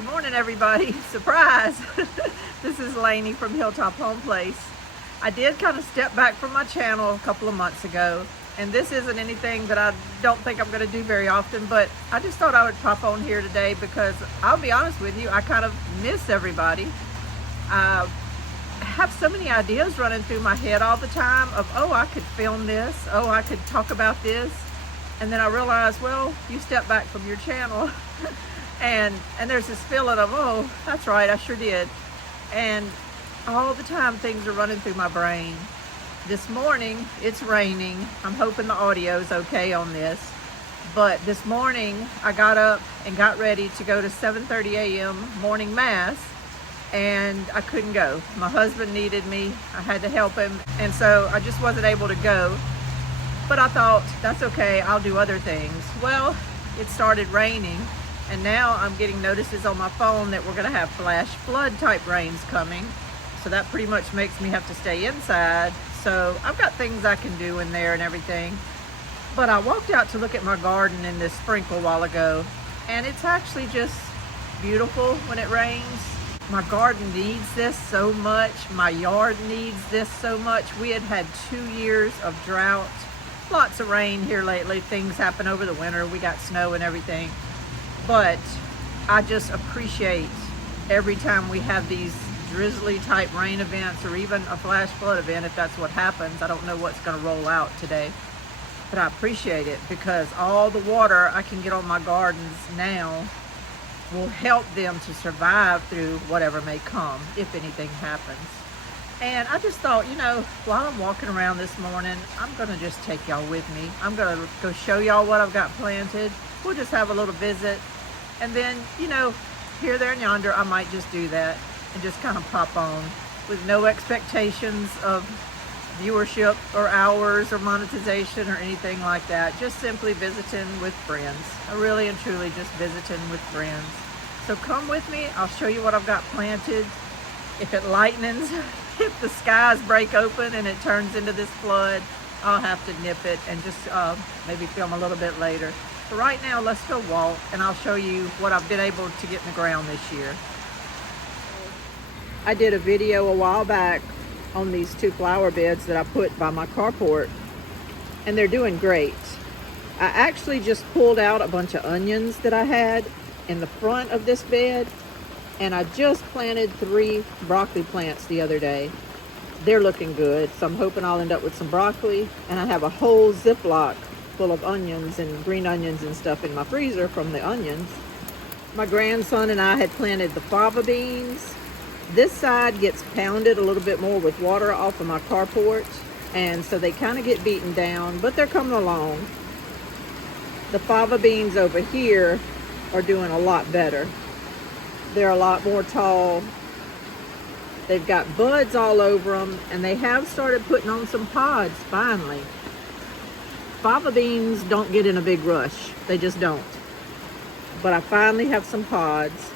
Good morning, everybody. Surprise! This is Lainey from Hilltop Home Place. I did kind of step back from my channel a couple of months ago, and this isn't anything that I don't think I'm going to do very often, but I just thought I would pop on here today because I'll be honest with you, I kind of miss everybody. I have so many ideas running through my head all the time of, oh, I could film this, oh, I could talk about this, and then I realized, well, you step back from your channel and there's this feeling of, oh, that's right, I sure did. And all the time things are running through my brain. This morning it's raining. I'm hoping the audio is okay on this, but this morning I got up and got ready to go to 7:30 a.m. morning mass, and I couldn't go. My husband needed me, I had to help him, and so I just wasn't able to go. But I thought, that's okay, I'll do other things. Well, it started raining, and now I'm getting notices on my phone that we're gonna have flash flood type rains coming. So that pretty much makes me have to stay inside. So I've got things I can do in there and everything. But I walked out to look at my garden in this sprinkle a while ago, and it's actually just beautiful when it rains. My garden needs this so much. My yard needs this so much. We had 2 years of drought. Lots of rain here lately. Things happen over the winter. We got snow and everything. But I just appreciate every time we have these drizzly type rain events, or even a flash flood event if that's what happens. I don't know what's going to roll out today, but I appreciate it because all the water I can get on my gardens now will help them to survive through whatever may come if anything happens. And I just thought, you know, while I'm walking around this morning, I'm gonna just take y'all with me. I'm gonna go show y'all what I've got planted. We'll just have a little visit, and then, you know, here, there, and yonder, I might just do that and just kind of pop on with no expectations of viewership or hours or monetization or anything like that. Just simply visiting with friends. I really and truly just visiting with friends. So come with me. I'll show you what I've got planted. If it lightens, if the skies break open and it turns into this flood, I'll have to nip it and just maybe film a little bit later. But right now, let's go walk and I'll show you what I've been able to get in the ground this year. I did a video a while back on these 2 flower beds that I put by my carport, and they're doing great. I actually just pulled out a bunch of onions that I had in the front of this bed, and I just planted 3 broccoli plants the other day. They're looking good, so I'm hoping I'll end up with some broccoli, and I have a whole Ziploc full of onions and green onions and stuff in my freezer from the onions. My grandson and I had planted the fava beans. This side gets pounded a little bit more with water off of my carport, and so they kind of get beaten down, but they're coming along. The fava beans over here are doing a lot better. They're a lot more tall. They've got buds all over them, and they have started putting on some pods finally. Fava beans don't get in a big rush. They just don't. But I finally have some pods.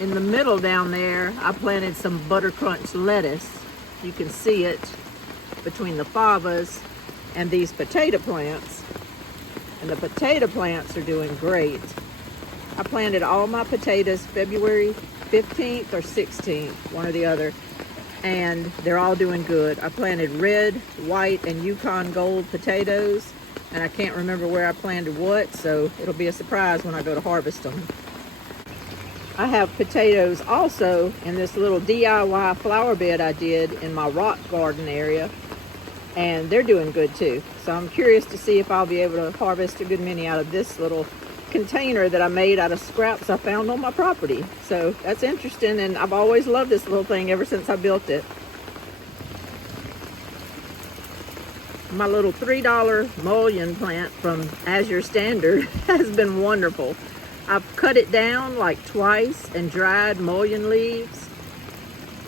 In the middle down there, I planted some butter crunch lettuce. You can see it between the favas and these potato plants. And the potato plants are doing great. I planted all my potatoes February 15th or 16th, one or the other, and they're all doing good. I planted red, white, and Yukon Gold potatoes, and I can't remember where I planted what, so it'll be a surprise when I go to harvest them. I have potatoes also in this little DIY flower bed I did in my rock garden area, and they're doing good too. So I'm curious to see if I'll be able to harvest a good many out of this little container that I made out of scraps I found on my property. So that's interesting, and I've always loved this little thing ever since I built it. My little $3 mullein plant from Azure Standard has been wonderful. I've cut it down like twice and dried mullein leaves.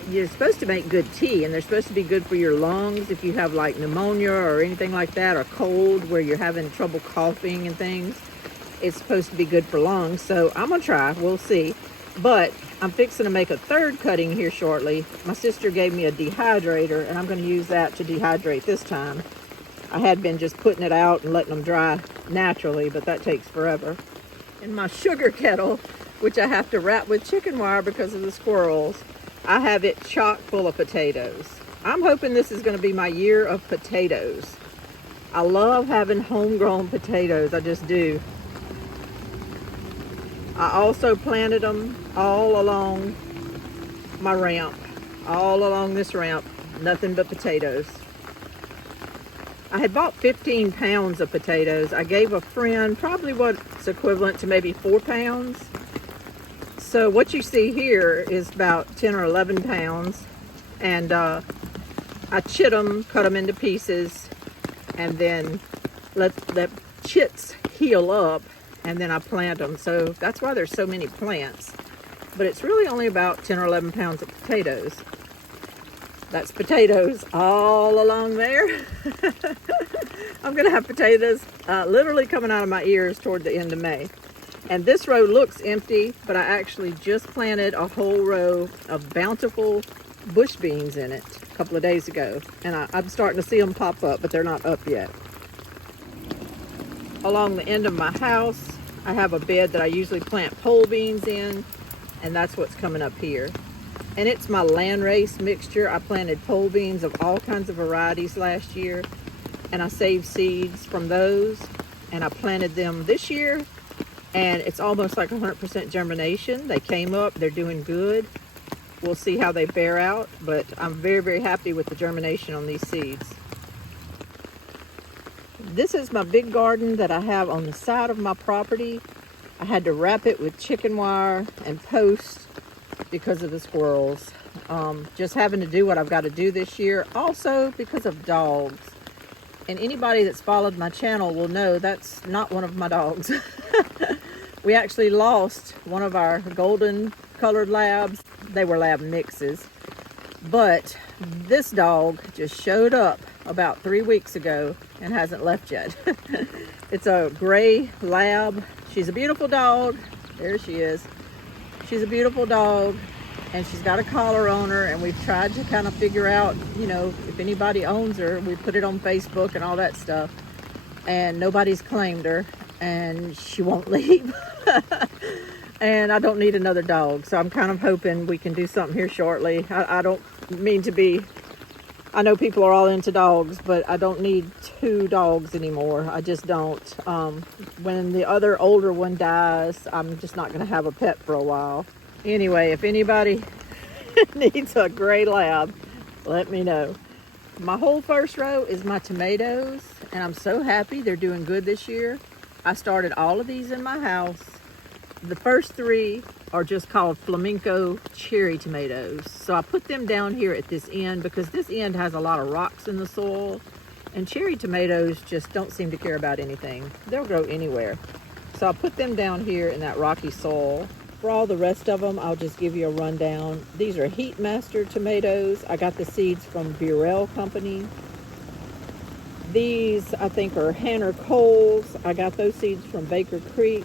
You're supposed to make good tea, and they're supposed to be good for your lungs if you have like pneumonia or anything like that, or cold where you're having trouble coughing and things. It's supposed to be good for lungs, so I'm gonna try, we'll see. But I'm fixing to make a 3rd cutting here shortly. My sister gave me a dehydrator, and I'm gonna use that to dehydrate this time. I had been just putting it out and letting them dry naturally, but that takes forever. In my sugar kettle, which I have to wrap with chicken wire because of the squirrels, I have it chock full of potatoes. I'm hoping this is going to be my year of potatoes. I love having homegrown potatoes, I just do. I also planted them all along my ramp, all along this ramp, nothing but potatoes. I had bought 15 pounds of potatoes. I gave a friend probably what's equivalent to maybe 4 pounds. So what you see here is about 10 or 11 pounds. And I chit them, cut them into pieces, and then let the chits heal up, and then I plant them. So that's why there's so many plants. But it's really only about 10 or 11 pounds of potatoes. That's potatoes all along there. I'm gonna have potatoes literally coming out of my ears toward the end of May. And this row looks empty, but I actually just planted a whole row of bountiful bush beans in it a couple of days ago. And I'm starting to see them pop up, but they're not up yet. Along the end of my house, I have a bed that I usually plant pole beans in, and that's what's coming up here. And it's my landrace mixture. I planted pole beans of all kinds of varieties last year, and I saved seeds from those, and I planted them this year, and it's almost like 100% germination. They came up, they're doing good. We'll see how they bear out, but I'm very, very happy with the germination on these seeds. This is my big garden that I have on the side of my property. I had to wrap it with chicken wire and post because of the squirrels. Just having to do what I've got to do this year. Also because of dogs. And anybody that's followed my channel will know that's not one of my dogs. We actually lost one of our golden colored labs. They were lab mixes. But this dog just showed up about 3 weeks ago and hasn't left yet. It's a gray lab. She's a beautiful dog. There she is. She's a beautiful dog, and she's got a collar on her, and we've tried to kind of figure out, you know, if anybody owns her. We put it on Facebook and all that stuff, and nobody's claimed her, and she won't leave. And I don't need another dog, so I'm kind of hoping we can do something here shortly. I don't mean to be, I know people are all into dogs, but I don't need 2 dogs anymore. I just don't. When the other older one dies, I'm just not going to have a pet for a while. Anyway, if anybody needs a gray lab, let me know. My whole first row is my tomatoes, and I'm so happy they're doing good this year. I started all of these in my house. The first 3 are just called flamenco cherry tomatoes. So I put them down here at this end because this end has a lot of rocks in the soil, and cherry tomatoes just don't seem to care about anything. They'll grow anywhere. So I put them down here in that rocky soil. For all the rest of them, I'll just give you a rundown. These are Heatmaster tomatoes. I got the seeds from Burrell Company. These, I think, are Hanner Coles. I got those seeds from Baker Creek.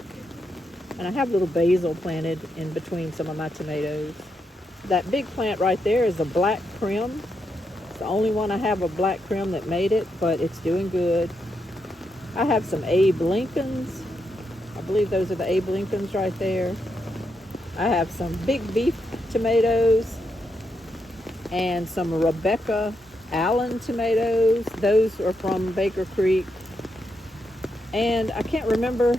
And I have little basil planted in between some of my tomatoes. That big plant right there is a black Krim. It's the only one I have of black Krim that made it, but it's doing good. I have some Abe Lincolns. I believe those are the Abe Lincolns right there. I have some big beef tomatoes and some Rebecca Allen tomatoes. Those are from Baker Creek. And I can't remember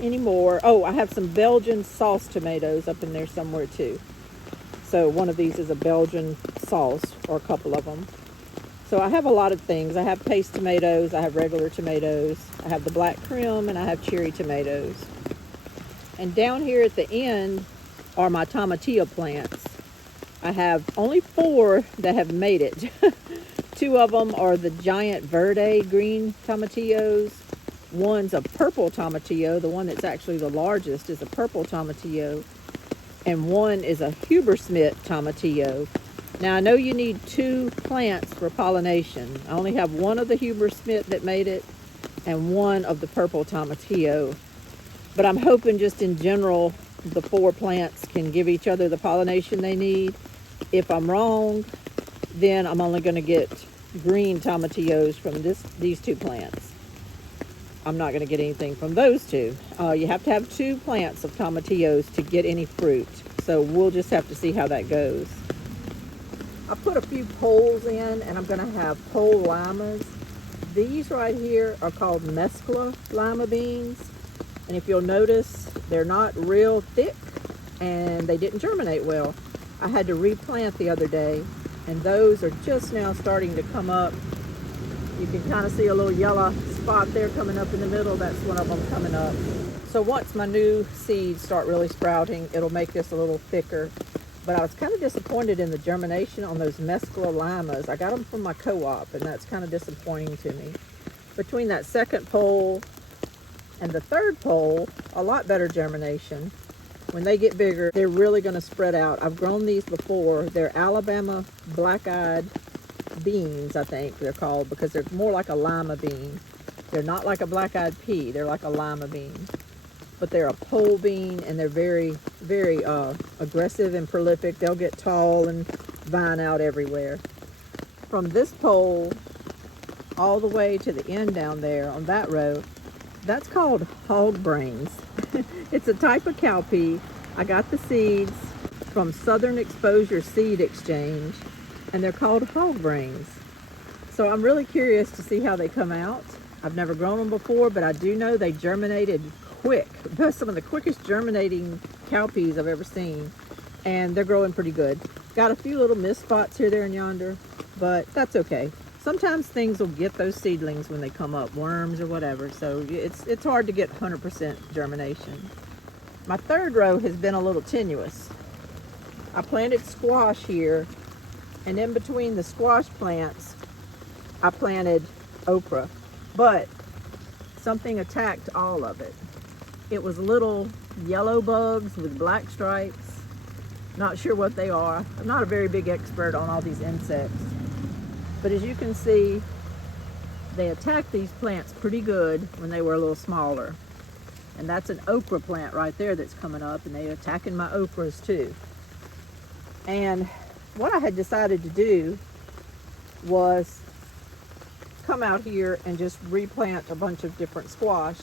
anymore. Oh, I have some Belgian sauce tomatoes up in there somewhere too. So one of these is a Belgian sauce, or a couple of them. So I have a lot of things. I have paste tomatoes, I have regular tomatoes, I have the black Krim, and I have cherry tomatoes. And down here at the end are my tomatillo plants. I have only 4 that have made it. 2 of them are the giant verde green tomatillos. One's a purple tomatillo. The one that's actually the largest is a purple tomatillo. And one is a Hubersmith tomatillo. Now I know you need 2 plants for pollination. I only have one of the Hubersmith that made it and one of the purple tomatillo. But I'm hoping just in general the 4 plants can give each other the pollination they need. If I'm wrong, then I'm only going to get green tomatillos from these 2 plants. I'm not going to get anything from those two. You have to have 2 plants of tomatillos to get any fruit. So we'll just have to see how that goes. I put a few poles in, and I'm going to have pole limas. These right here are called mescla lima beans. And if you'll notice, they're not real thick and they didn't germinate well. I had to replant the other day, and those are just now starting to come up. You can kind of see a little yellow spot there coming up in the middle. That's one of them coming up. So once my new seeds start really sprouting, it'll make this a little thicker. But I was kind of disappointed in the germination on those mescla limas. I got them from my co-op, and that's kind of disappointing to me. Between that second pole and the third pole, a lot better germination. When they get bigger, they're really going to spread out. I've grown these before. They're Alabama black-eyed beans, I think they're called, because they're more like a lima bean. They're not like a black-eyed pea. They're like a lima bean. But they're a pole bean, and they're very, very aggressive and prolific. They'll get tall and vine out everywhere. From this pole all the way to the end down there on that row, that's called hog brains. It's a type of cowpea. I got the seeds from Southern Exposure Seed Exchange, and they're called hog brains. So I'm really curious to see how they come out. I've never grown them before, but I do know they germinated quick. They're some of the quickest germinating cowpeas I've ever seen, and they're growing pretty good. Got a few little mist spots here, there, and yonder, but that's okay. Sometimes things will get those seedlings when they come up, worms or whatever, so it's hard to get 100% germination. My third row has been a little tenuous. I planted squash here, and in between the squash plants, I planted okra, but something attacked all of it. It was little yellow bugs with black stripes. Not sure what they are. I'm not a very big expert on all these insects. But as you can see, they attacked these plants pretty good when they were a little smaller. And that's an okra plant right there that's coming up, and they're attacking my okras too. And what I had decided to do was come out here and just replant a bunch of different squash.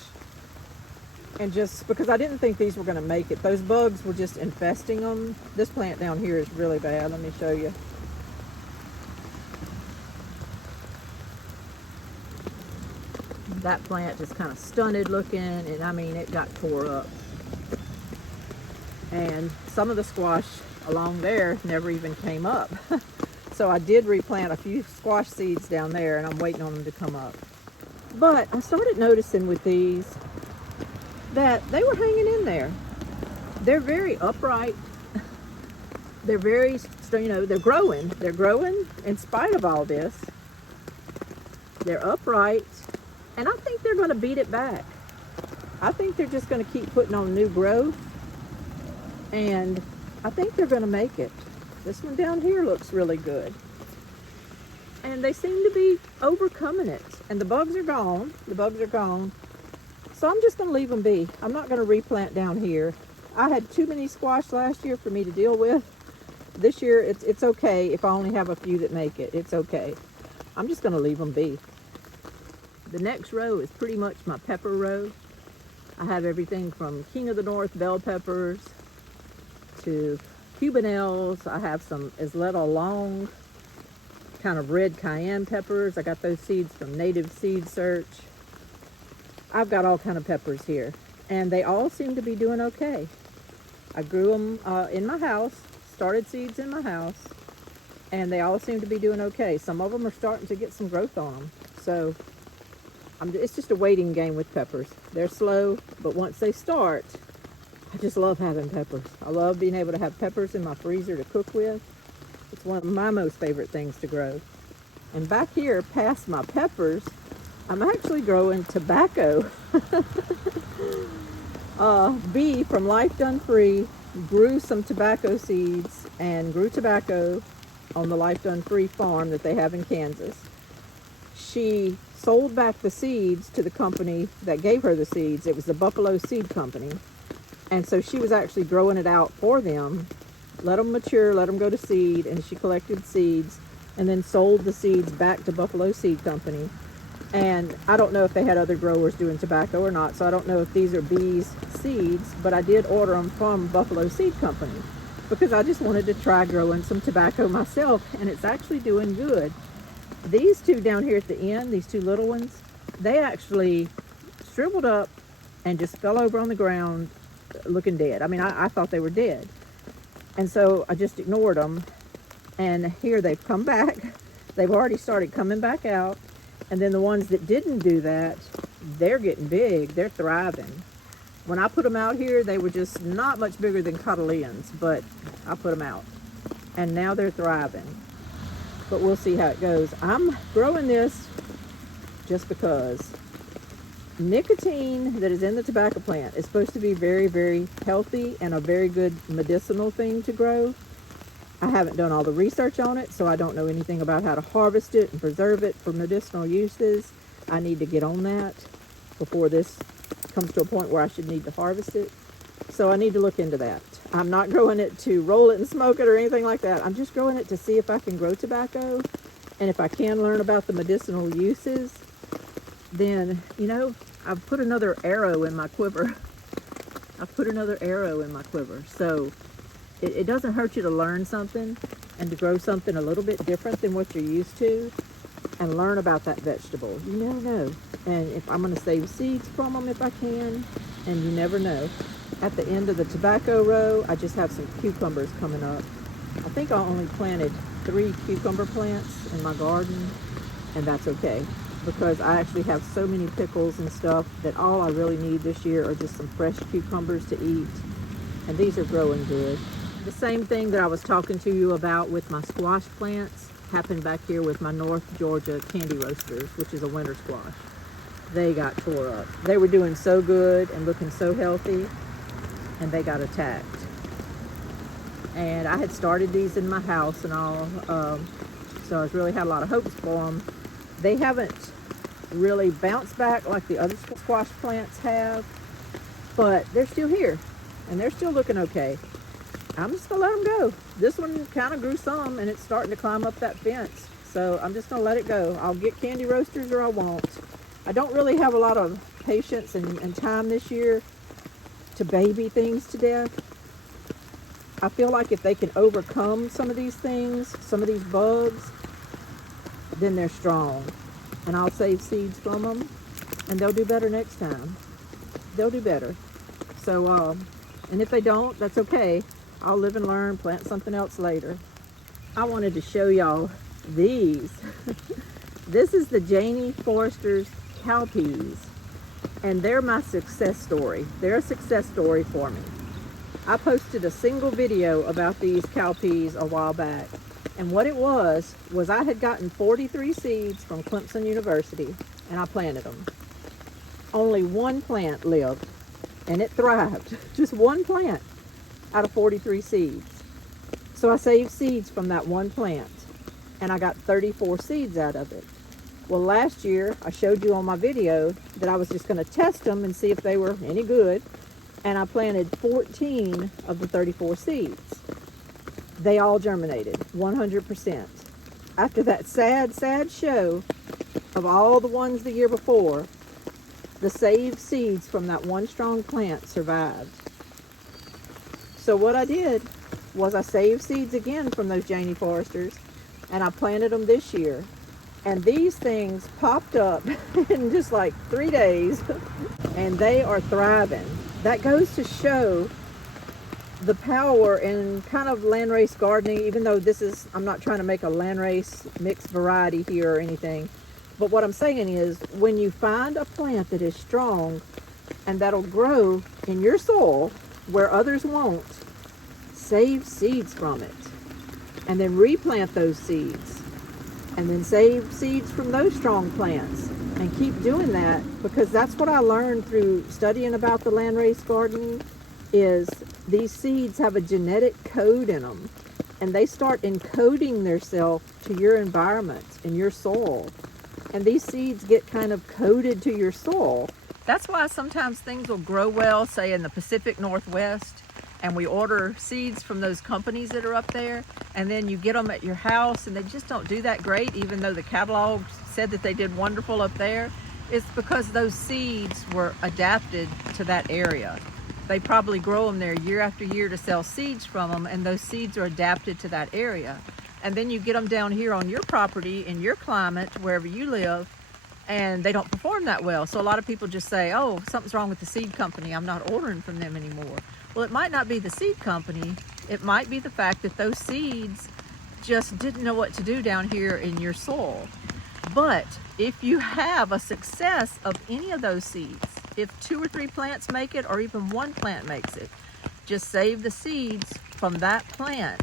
And just because I didn't think these were going to make it. Those bugs were just infesting them. This plant down here is really bad. Let me show you. That plant just kind of stunted looking, and I mean, it got tore up. And some of the squash along there never even came up. So I did replant a few squash seeds down there, and I'm waiting on them to come up. But I started noticing with these that they were hanging in there. They're very upright. They're very, they're growing. They're growing in spite of all this. They're upright. And I think they're going to beat it back. I think they're just going to keep putting on new growth. And I think they're going to make it. This one down here looks really good. And they seem to be overcoming it. And the bugs are gone. The bugs are gone. So I'm just going to leave them be. I'm not going to replant down here. I had too many squash last year for me to deal with. This year, it's okay if I only have a few that make it. It's okay. I'm just going to leave them be. The next row is pretty much my pepper row. I have everything from King of the North bell peppers to Cubanelles. I have some Isleta long, kind of red cayenne peppers. I got those seeds from Native Seed Search. I've got all kind of peppers here, and they all seem to be doing okay. I grew them in my house, started seeds in my house, and they all seem to be doing okay. Some of them are starting to get some growth on them. So it's just a waiting game with peppers. They're slow, but once they start, I just love having peppers. I love being able to have peppers in my freezer to cook with. It's one of my most favorite things to grow. And back here, past my peppers, I'm actually growing tobacco. Bee from Life Done Free grew some tobacco seeds and grew tobacco on the Life Done Free farm that they have in Kansas. She sold back the seeds to the company that gave her the seeds. It was the Buffalo Seed Company. And so she was actually growing it out for them, let them mature, let them go to seed, and she collected seeds and then sold the seeds back to Buffalo Seed Company. And I don't know if they had other growers doing tobacco or not, so I don't know if these are Bees seeds, but I did order them from Buffalo Seed Company because I just wanted to try growing some tobacco myself, and it's actually doing good. These two down here at the end, these two little ones, they actually shriveled up and just fell over on the ground looking dead. I mean, I thought they were dead. And so I just ignored them. And here they've come back. They've already started coming back out. And then the ones that didn't do that, they're getting big. They're thriving. When I put them out here, they were just not much bigger than cotyledons, but I put them out. And now they're thriving. But we'll see how it goes. I'm growing this just because nicotine that is in the tobacco plant is supposed to be very, very healthy and a very good medicinal thing to grow. I haven't done all the research on it, so I don't know anything about how to harvest it and preserve it for medicinal uses. I need to get on that before this comes to a point where I should need to harvest it. So I need to look into that. I'm not growing it to roll it and smoke it or anything like that. I'm just growing it to see if I can grow tobacco. And if I can learn about the medicinal uses, then, you know, I've put another arrow in my quiver. I've put another arrow in my quiver. So it doesn't hurt you to learn something and to grow something a little bit different than what you're used to and learn about that vegetable. You never know. And if I'm going to save seeds from them if I can, and you never know. At the end of the tobacco row, I just have some cucumbers coming up. I think I only planted 3 cucumber plants in my garden, and that's okay because I actually have so many pickles and stuff that all I really need this year are just some fresh cucumbers to eat, and these are growing good. The same thing that I was talking to you about with my squash plants happened back here with my North Georgia candy roasters, which is a winter squash. They got tore up. They were doing so good and looking so healthy, and they got attacked. And I had started these in my house and all, so I really had a lot of hopes for them. They haven't really bounced back like the other squash plants have, but they're still here, and they're still looking okay. I'm just gonna let them go. This one kind of grew some, and it's starting to climb up that fence, so I'm just gonna let it go. I'll get candy roasters or I won't. I don't really have a lot of patience and time this year to baby things to death. I feel like if they can overcome some of these things, some of these bugs, then they're strong. And I'll save seeds from them, and they'll do better next time. They'll do better. So, and if they don't, that's okay. I'll live and learn, plant something else later. I wanted to show y'all these. This is the Janie Forrester's cowpeas, and they're my success story. They're a success story for me. I posted a single video about these cowpeas a while back, and what it was I had gotten 43 seeds from Clemson University, and I planted them. Only one plant lived, and it thrived. Just one plant out of 43 seeds. So I saved seeds from that one plant, and I got 34 seeds out of it. Well, last year, I showed you on my video that I was just going to test them and see if they were any good, and I planted 14 of the 34 seeds. They all germinated, 100%. After that sad, sad show of all the ones the year before, the saved seeds from that one strong plant survived. So what I did was I saved seeds again from those Janie Forresters, and I planted them this year. And these things popped up in just like 3 days, and they are thriving. That goes to show the power in kind of landrace gardening, even though this is, I'm not trying to make a landrace mixed variety here or anything. But what I'm saying is when you find a plant that is strong and that'll grow in your soil where others won't, save seeds from it and then replant those seeds and then save seeds from those strong plants and keep doing that, because that's what I learned through studying about the landrace gardening is these seeds have a genetic code in them, and they start encoding themselves to your environment and your soil, and these seeds get kind of coded to your soil. That's why sometimes things will grow well, say in the Pacific Northwest, and we order seeds from those companies that are up there, and then you get them at your house and they just don't do that great, even though the catalog said that they did wonderful up there. It's because those seeds were adapted to that area. They probably grow them there year after year to sell seeds from them, and those seeds are adapted to that area. And then you get them down here on your property, in your climate, wherever you live, and they don't perform that well. So a lot of people just say, oh, something's wrong with the seed company, I'm not ordering from them anymore. Well, it might not be the seed company. It might be the fact that those seeds just didn't know what to do down here in your soil. But if you have a success of any of those seeds, if 2 or 3 plants make it, or even 1 plant makes it, just save the seeds from that plant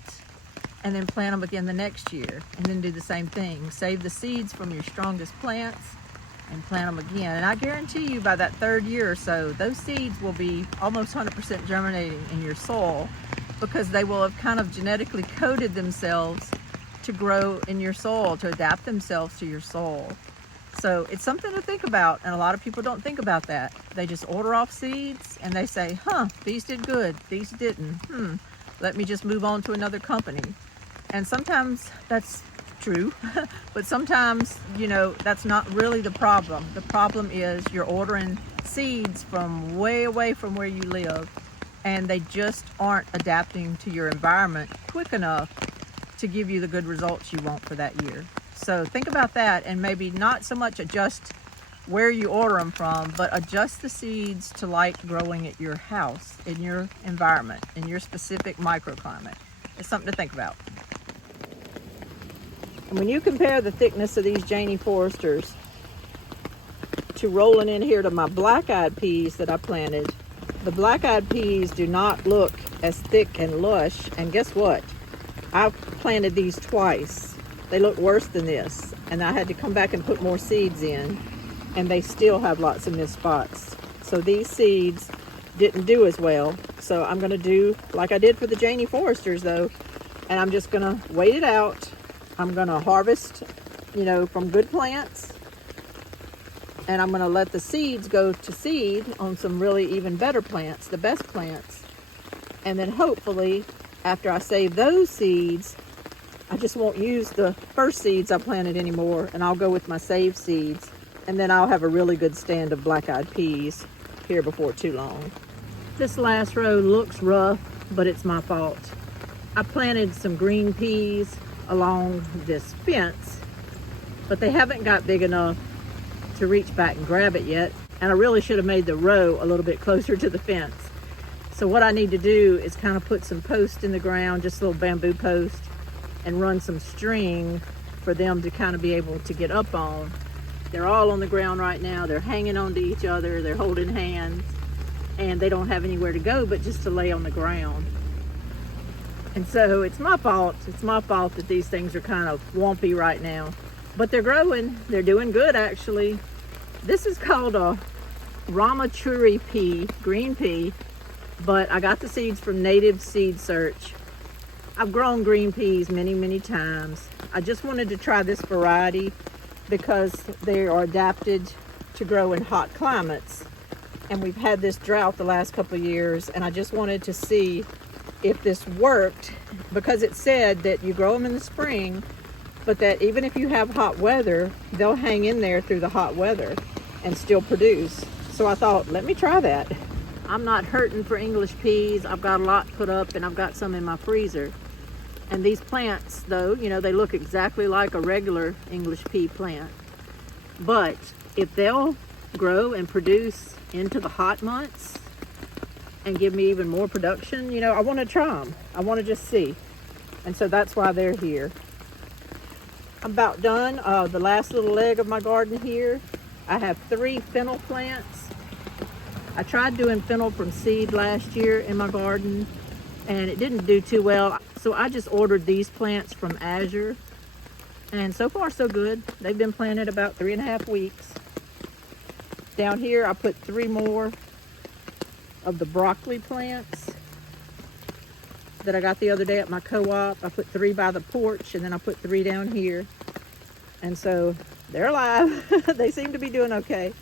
and then plant them again the next year, and then do the same thing. Save the seeds from your strongest plants and plant them again. And I guarantee you by that 3rd year or so, those seeds will be almost 100% germinating in your soil, because they will have kind of genetically coded themselves to grow in your soil, to adapt themselves to your soil. So it's something to think about, and a lot of people don't think about that. They just order off seeds and they say, these did good, these didn't. Let me just move on to another company. And sometimes that's true, but sometimes, you know, that's not really the problem. The problem is you're ordering seeds from way away from where you live, and they just aren't adapting to your environment quick enough to give you the good results you want for that year. So think about that, and maybe not so much adjust where you order them from, but adjust the seeds to like growing at your house, in your environment, in your specific microclimate. It's something to think about. And when you compare the thickness of these Janie Forresters to rolling in here to my black-eyed peas that I planted, the black-eyed peas do not look as thick and lush. And guess what? I've planted these twice. They look worse than this, and I had to come back and put more seeds in, and they still have lots of missed spots. So these seeds didn't do as well. So I'm gonna do like I did for the Janie Forresters though, and I'm just gonna wait it out. I'm gonna harvest, you know, from good plants, and I'm gonna let the seeds go to seed on some really even better plants, the best plants. And then hopefully, after I save those seeds, I just won't use the first seeds I planted anymore, and I'll go with my saved seeds, and then I'll have a really good stand of black-eyed peas here before too long. This last row looks rough, but it's my fault. I planted some green peas along this fence, but they haven't got big enough to reach back and grab it yet, and I really should have made the row a little bit closer to the fence. So what I need to do is kind of put some posts in the ground, just a little bamboo post, and run some string for them to kind of be able to get up on. They're all on the ground right now. They're hanging on to each other. They're holding hands, and they don't have anywhere to go but just to lay on the ground. And so it's my fault. It's my fault that these things are kind of wumpy right now. But they're growing. They're doing good, actually. This is called a Ramachuri pea, green pea, but I got the seeds from Native Seed Search. I've grown green peas many, many times. I just wanted to try this variety because they are adapted to grow in hot climates. And we've had this drought the last couple of years, and I just wanted to see if this worked, because it said that you grow them in the spring, but that even if you have hot weather, they'll hang in there through the hot weather and still produce. So I thought, let me try that. I'm not hurting for English peas. I've got a lot put up, and I've got some in my freezer. And these plants, though, you know, they look exactly like a regular English pea plant. But if they'll grow and produce into the hot months and give me even more production, you know, I want to try them. I want to just see. And so that's why they're here. I'm about done. The last little leg of my garden here, I have 3 fennel plants. I tried doing fennel from seed last year in my garden, and it didn't do too well. So I just ordered these plants from Azure, and so far so good. They've been planted about 3.5 weeks. Down here I put 3 more of the broccoli plants that I got the other day at my co-op. I put 3 by the porch, and then I put 3 down here. And so they're alive. They seem to be doing okay.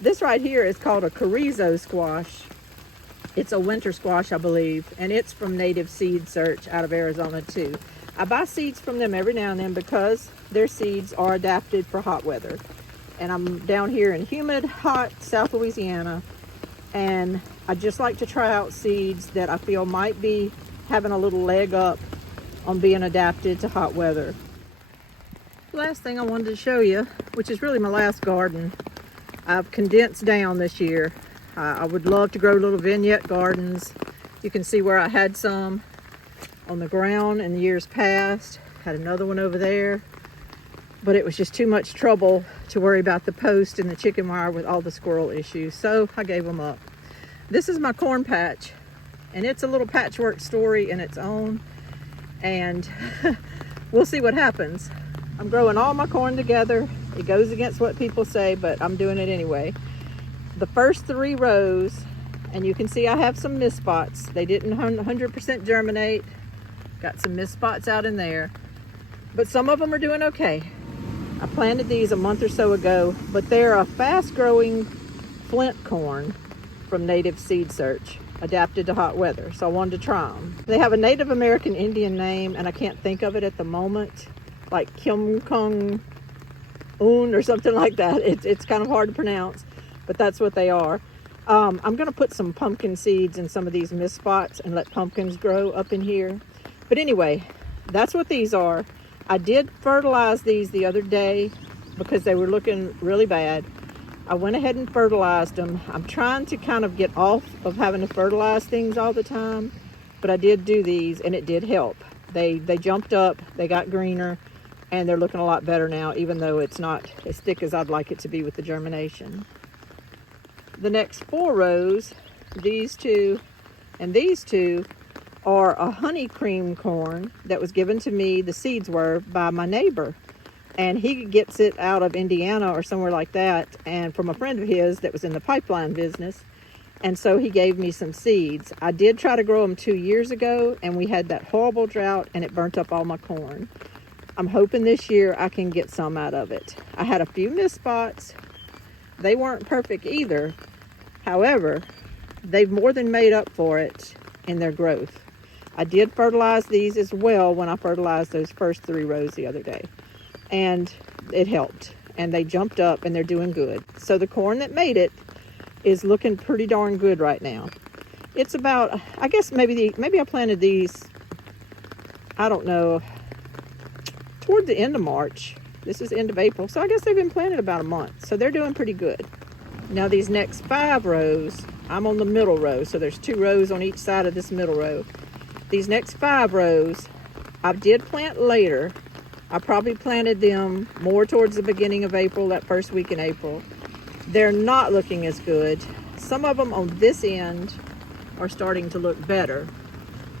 This right here is called a chorizo squash. It's a winter squash, I believe, and it's from Native Seed Search out of Arizona too. I buy seeds from them every now and then because their seeds are adapted for hot weather. And I'm down here in humid, hot South Louisiana, and I just like to try out seeds that I feel might be having a little leg up on being adapted to hot weather. Last thing I wanted to show you, which is really my last garden, I've condensed down this year. I would love to grow little vignette gardens. You can see where I had some on the ground in the years past. Had another one over there, but it was just too much trouble to worry about the post and the chicken wire with all the squirrel issues, so I gave them up. This is my corn patch, and it's a little patchwork story in its own, and we'll see what happens. I'm growing all my corn together. It goes against what people say, but I'm doing it anyway. The first 3 rows, and you can see I have some mist spots. They didn't 100% germinate. Got some mist spots out in there, but some of them are doing okay. I planted these a month or so ago, but they're a fast-growing flint corn from Native Seed Search, adapted to hot weather, so I wanted to try them. They have a Native American Indian name, and I can't think of it at the moment, like Kim Kung Un or something like that. It's kind of hard to pronounce, but that's what they are. I'm gonna put some pumpkin seeds in some of these mist spots and let pumpkins grow up in here. But anyway, that's what these are. I did fertilize these the other day because they were looking really bad. I went ahead and fertilized them. I'm trying to kind of get off of having to fertilize things all the time, but I did do these and it did help. They jumped up, they got greener, and they're looking a lot better now, even though it's not as thick as I'd like it to be with the germination. The next 4 rows, these 2 and these 2, are a honey cream corn that was given to me, the seeds were, by my neighbor. And he gets it out of Indiana or somewhere like that, and from a friend of his that was in the pipeline business. And so he gave me some seeds. I did try to grow them 2 years ago, and we had that horrible drought and it burnt up all my corn. I'm hoping this year I can get some out of it. I had a few mist spots. They weren't perfect either. However, they've more than made up for it in their growth. I did fertilize these as well when I fertilized those first 3 rows the other day, and it helped, and they jumped up and they're doing good. So the corn that made it is looking pretty darn good right now. It's about, I guess maybe I planted these, I don't know, toward the end of March. This is the end of April, so I guess they've been planted about a month, so they're doing pretty good. Now these next 5 rows, I'm on the middle row, so there's 2 rows on each side of this middle row. These next 5 rows, I did plant later. I probably planted them more towards the beginning of April, that first week in April. They're not looking as good. Some of them on this end are starting to look better.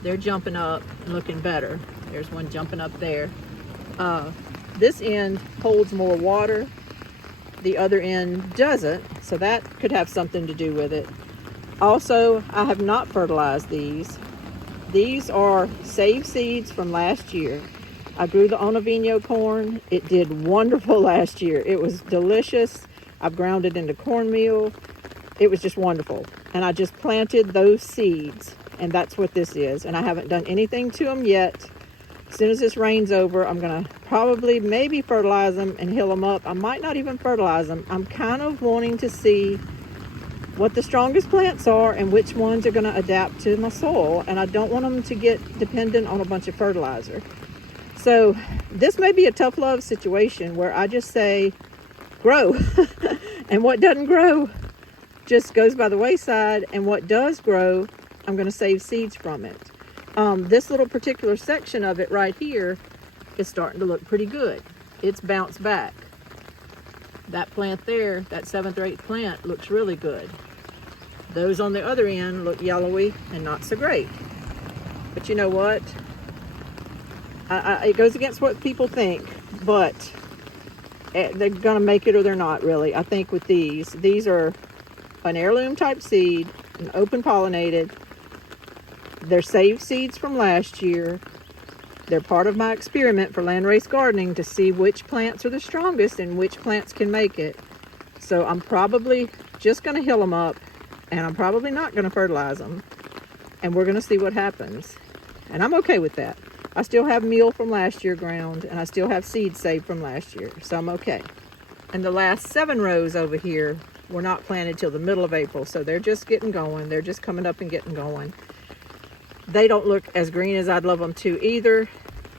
They're jumping up and looking better. There's one jumping up there. This end holds more water. The other end doesn't, so that could have something to do with it. Also, I have not fertilized these. These are saved seeds from last year. I grew the Onavino corn. It did wonderful last year. It was delicious. I've ground it into cornmeal. It was just wonderful. And I just planted those seeds, and that's what this is. And I haven't done anything to them yet. As soon as this rain's over, I'm gonna probably maybe fertilize them and hill them up. I might not even fertilize them. I'm kind of wanting to see what the strongest plants are and which ones are going to adapt to my soil, and I don't want them to get dependent on a bunch of fertilizer. So this may be a tough love situation where I just say grow and what doesn't grow just goes by the wayside, and what does grow I'm going to save seeds from it. This little particular section of it right here is starting to look pretty good. It's bounced back. That plant there, that 7th or 8th plant, looks really good. Those on the other end look yellowy and not so great. But you know what? It goes against what people think, but they're gonna make it or they're not really. I think with these are an heirloom type seed, and open pollinated. They're saved seeds from last year. They're part of my experiment for landrace gardening to see which plants are the strongest and which plants can make it. So I'm probably just gonna hill them up and I'm probably not going to fertilize them, and we're going to see what happens. And I'm okay with that. I still have meal from last year ground, and I still have seed saved from last year, so I'm okay. And the last 7 rows over here were not planted till the middle of April, so they're just getting going. They're just coming up and getting going. They don't look as green as I'd love them to either,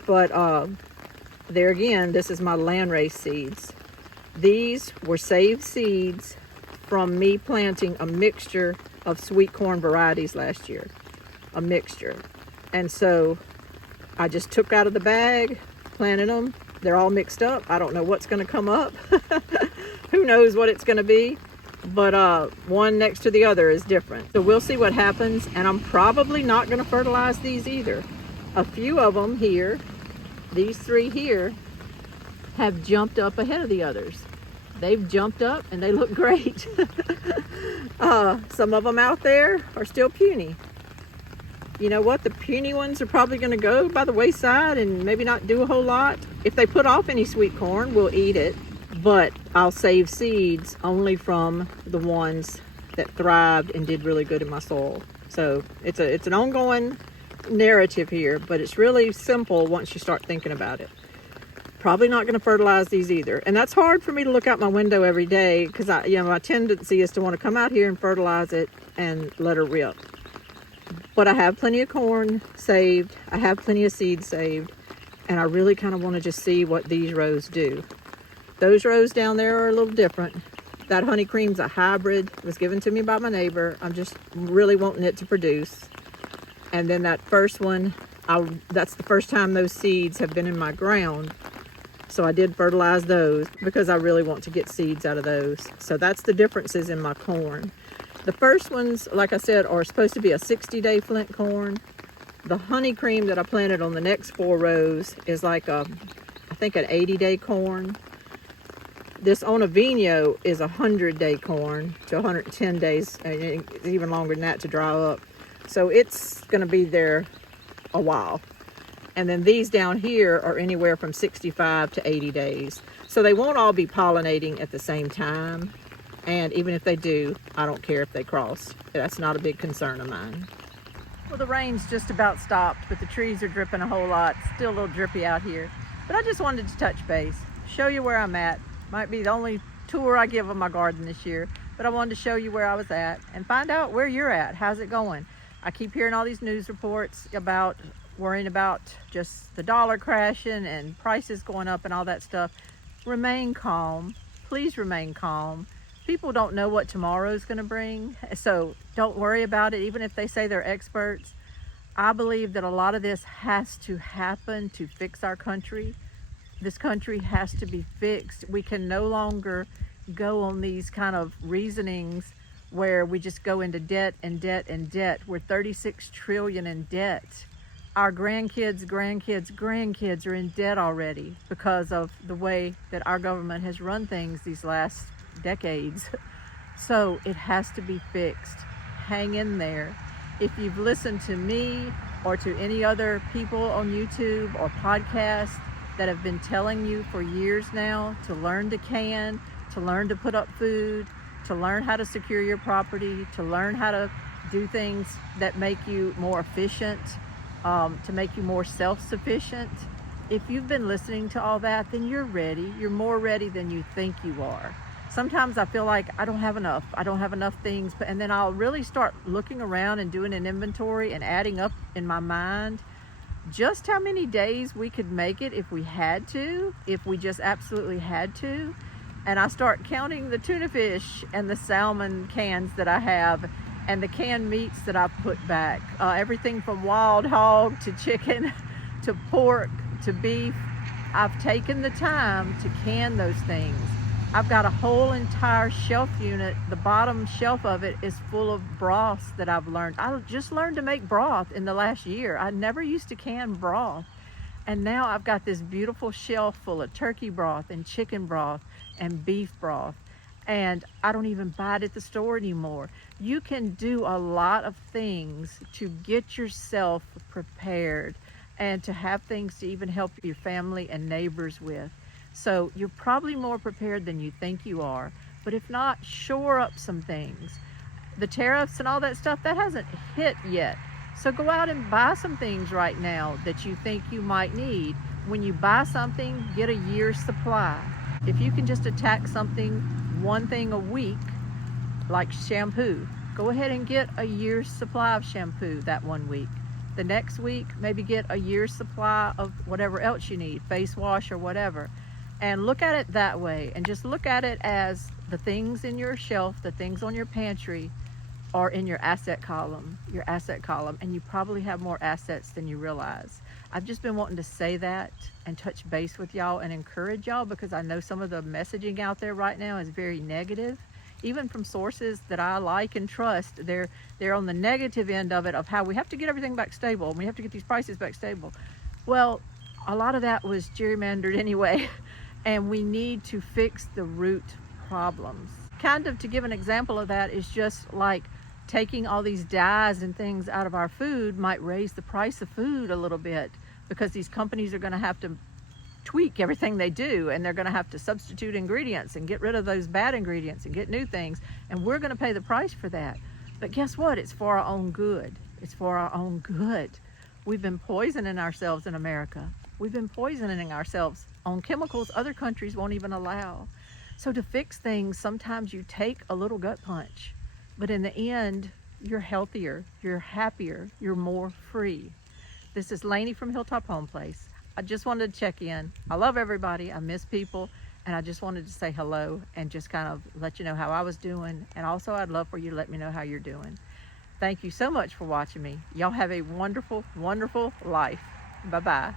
but there again, this is my landrace seeds. These were saved seeds from me planting a mixture of sweet corn varieties last year, a mixture. And so I just took out of the bag, planted them. They're all mixed up. I don't know what's going to come up. Who knows what it's going to be, but one next to the other is different. So we'll see what happens, and I'm probably not going to fertilize these either. A few of them here, these 3 here, have jumped up ahead of the others. They've jumped up and they look great. Some of them out there are still puny. You know what? The puny ones are probably going to go by the wayside and maybe not do a whole lot. If they put off any sweet corn, we'll eat it. But I'll save seeds only from the ones that thrived and did really good in my soil. So it's an ongoing narrative here, but it's really simple once you start thinking about it. Probably not going to fertilize these either. And that's hard for me to look out my window every day because my tendency is to want to come out here and fertilize it and let her rip. But I have plenty of corn saved. I have plenty of seeds saved. And I really kind of want to just see what these rows do. Those rows down there are a little different. That honey cream's a hybrid. It was given to me by my neighbor. I'm just really wanting it to produce. And then that first one, that's the first time those seeds have been in my ground. So I did fertilize those because I really want to get seeds out of those. So that's the differences in my corn. The first ones, like I said, are supposed to be a 60-day flint corn. The honey cream that I planted on the next 4 rows is like I think an 80-day corn. This Onavino is a 100-day corn to 110 days, and it's even longer than that to dry up. So it's going to be there a while. And then these down here are anywhere from 65 to 80 days. So they won't all be pollinating at the same time. And even if they do, I don't care if they cross. That's not a big concern of mine. Well, the rain's just about stopped, but the trees are dripping a whole lot. Still a little drippy out here. But I just wanted to touch base, show you where I'm at. Might be the only tour I give of my garden this year, but I wanted to show you where I was at and find out where you're at. How's it going? I keep hearing all these news reports about worrying about just the dollar crashing and prices going up and all that stuff. Remain calm. Please remain calm. People don't know what tomorrow's going to bring, so don't worry about it, even if they say they're experts. I believe that a lot of this has to happen to fix our country. This country has to be fixed. We can no longer go on these kind of reasonings where we just go into debt and debt and debt. We're 36 trillion in debt. Our grandkids are in debt already because of the way that our government has run things these last decades. So it has to be fixed. Hang in there. If you've listened to me or to any other people on YouTube or podcasts that have been telling you for years now to learn to can, to learn to put up food, to learn how to secure your property, to learn how to do things that make you more efficient, to make you more self-sufficient. If you've been listening to all that, then you're ready. You're more ready than you think you are. Sometimes I feel like I don't have enough things, and then I'll really start looking around and doing an inventory and adding up in my mind just how many days we could make it if we had to, if we just absolutely had to. And I start counting the tuna fish and the salmon cans that I have and the canned meats that I put back. Everything from wild hog to chicken to pork to beef. I've taken the time to can those things. I've got a whole entire shelf unit. The bottom shelf of it is full of broths that I've learned. I just learned to make broth in the last year. I never used to can broth. And now I've got this beautiful shelf full of turkey broth and chicken broth and beef broth. And I don't even buy it at the store anymore. You can do a lot of things to get yourself prepared and to have things to even help your family and neighbors with. So you're probably more prepared than you think you are. But if not, shore up some things. The tariffs and all that stuff, that hasn't hit yet. So go out and buy some things right now that you think you might need. When you buy something, get a year's supply. If you can just attack something, one thing a week, like shampoo, go ahead and get a year's supply of shampoo that 1 week. The next week, maybe get a year's supply of whatever else you need, face wash or whatever. And look at it that way, and just look at it as the things in your shelf, the things on your pantry are in your asset column, and you probably have more assets than you realize. I've just been wanting to say that and touch base with y'all and encourage y'all, because I know some of the messaging out there right now is very negative. Even from sources that I like and trust, they're on the negative end of it, of how we have to get everything back stable and we have to get these prices back stable. Well, a lot of that was gerrymandered anyway, and we need to fix the root problems. Kind of to give an example of that is just like taking all these dyes and things out of our food might raise the price of food a little bit, because these companies are going to have to tweak everything they do, and they're going to have to substitute ingredients and get rid of those bad ingredients and get new things, and we're going to pay the price for that. But guess what? It's for our own good. It's for our own good. We've been poisoning ourselves in America. We've been poisoning ourselves on chemicals other countries won't even allow. So to fix things, sometimes you take a little gut punch, but in the end, you're healthier, you're happier, you're more free. This is Lainey from Hilltop Home Place. I just wanted to check in. I love everybody. I miss people. And I just wanted to say hello and just kind of let you know how I was doing. And also, I'd love for you to let me know how you're doing. Thank you so much for watching me. Y'all have a wonderful, wonderful life. Bye-bye.